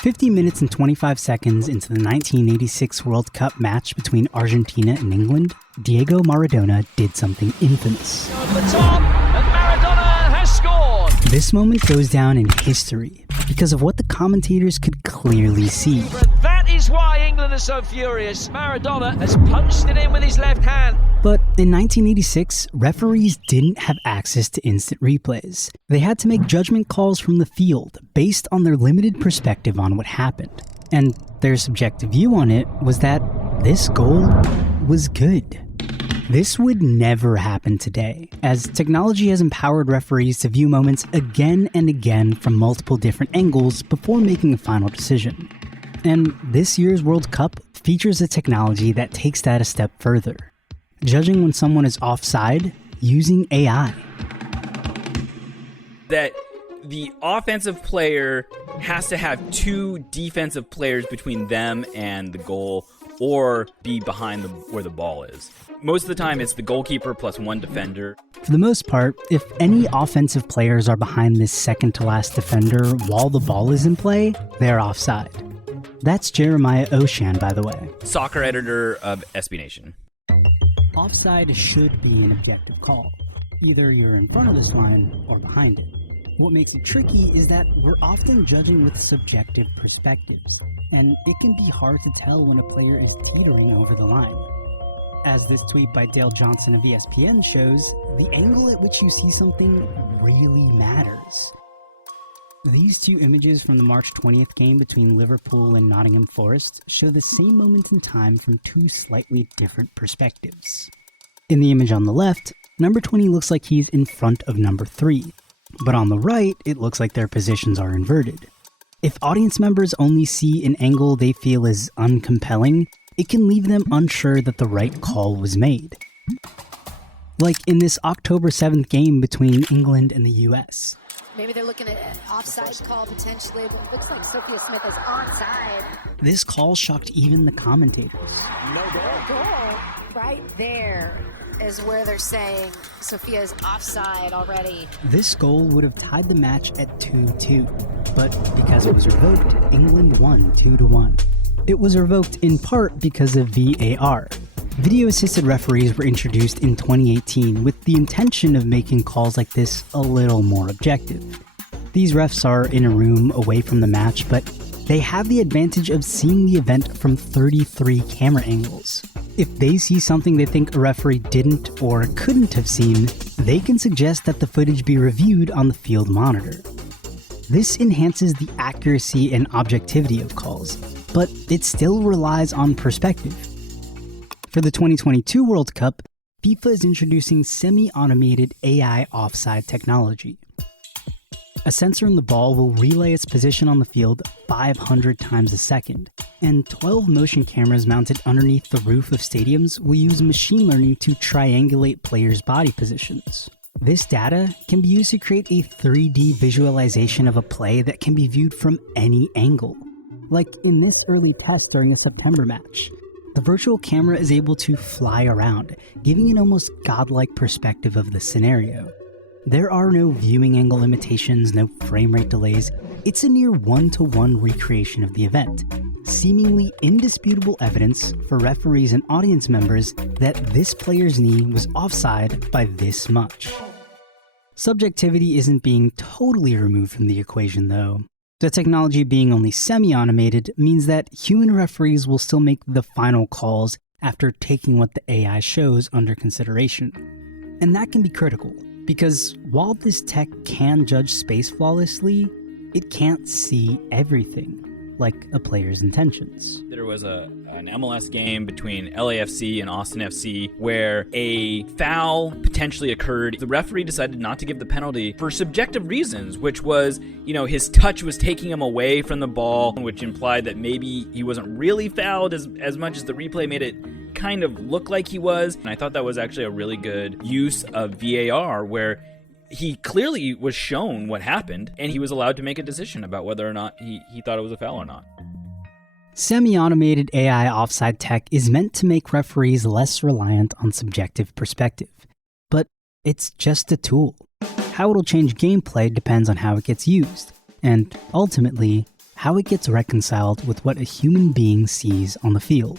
50 minutes and 25 seconds into the 1986 World Cup match between Argentina and England, Diego Maradona did something infamous. Over the top, and Maradona has scored! This moment goes down in history because of what the commentators could clearly see. But that is why England are so furious. Maradona has punched it in with his left hand. But in 1986, referees didn't have access to instant replays. They had to make judgment calls from the field based on their limited perspective on what happened. And their subjective view on it was that this goal was good. This would never happen today, as technology has empowered referees to view moments again and again from multiple different angles before making a final decision. And this year's World Cup features a technology that takes that a step further, judging when someone is offside using AI. That the offensive player has to have two defensive players between them and the goal, or be behind where the ball is. Most of the time, it's the goalkeeper plus one defender. For the most part, if any offensive players are behind this second-to-last defender while the ball is in play, they're offside. That's Jeremiah Oshan, by the way. Soccer editor of SB Nation. Offside should be an objective call. Either you're in front of this line or behind it. What makes it tricky is that we're often judging with subjective perspectives, and it can be hard to tell when a player is teetering over the line. As this tweet by Dale Johnson of ESPN shows, the angle at which you see something really matters. These two images from the March 20th game between Liverpool and Nottingham Forest show the same moment in time from two slightly different perspectives. In the image on the left, number 20 looks like he's in front of number 3, but on the right, it looks like their positions are inverted. If audience members only see an angle they feel is uncompelling, it can leave them unsure that the right call was made. Like in this October 7th game between England and the US. Maybe they're looking at an offside call potentially, but it looks like Sophia Smith is onside. This call shocked even the commentators. No goal. Right there is where they're saying Sophia is offside already. This goal would have tied the match at 2-2, but because it was revoked, England won 2-1. It was revoked in part because of VAR. Video-assisted referees were introduced in 2018 with the intention of making calls like this a little more objective. These refs are in a room away from the match, but they have the advantage of seeing the event from 33 camera angles. If they see something they think a referee didn't or couldn't have seen, they can suggest that the footage be reviewed on the field monitor. This enhances the accuracy and objectivity of calls, but it still relies on perspective. For the 2022 World Cup, FIFA is introducing semi-automated AI offside technology. A sensor in the ball will relay its position on the field 500 times a second, and 12 motion cameras mounted underneath the roof of stadiums will use machine learning to triangulate players' body positions. This data can be used to create a 3D visualization of a play that can be viewed from any angle. Like in this early test during a September match, the virtual camera is able to fly around, giving an almost godlike perspective of the scenario. There are no viewing angle limitations, no frame rate delays. It's a near one-to-one recreation of the event, seemingly indisputable evidence for referees and audience members that this player's knee was offside by this much. Subjectivity isn't being totally removed from the equation, though. The technology being only semi-automated means that human referees will still make the final calls after taking what the AI shows under consideration. And that can be critical, because while this tech can judge space flawlessly, it can't see everything, like a player's intentions. There was an MLS game between LAFC and Austin FC where a foul potentially occurred. The referee decided not to give the penalty for subjective reasons, which was, his touch was taking him away from the ball, which implied that maybe he wasn't really fouled as much as the replay made it kind of look like he was. And I thought that was actually a really good use of VAR, where he clearly was shown what happened, and he was allowed to make a decision about whether or not he thought it was a foul or not. Semi-automated AI offside tech is meant to make referees less reliant on subjective perspective. But it's just a tool. How it'll change gameplay depends on how it gets used, and ultimately, how it gets reconciled with what a human being sees on the field.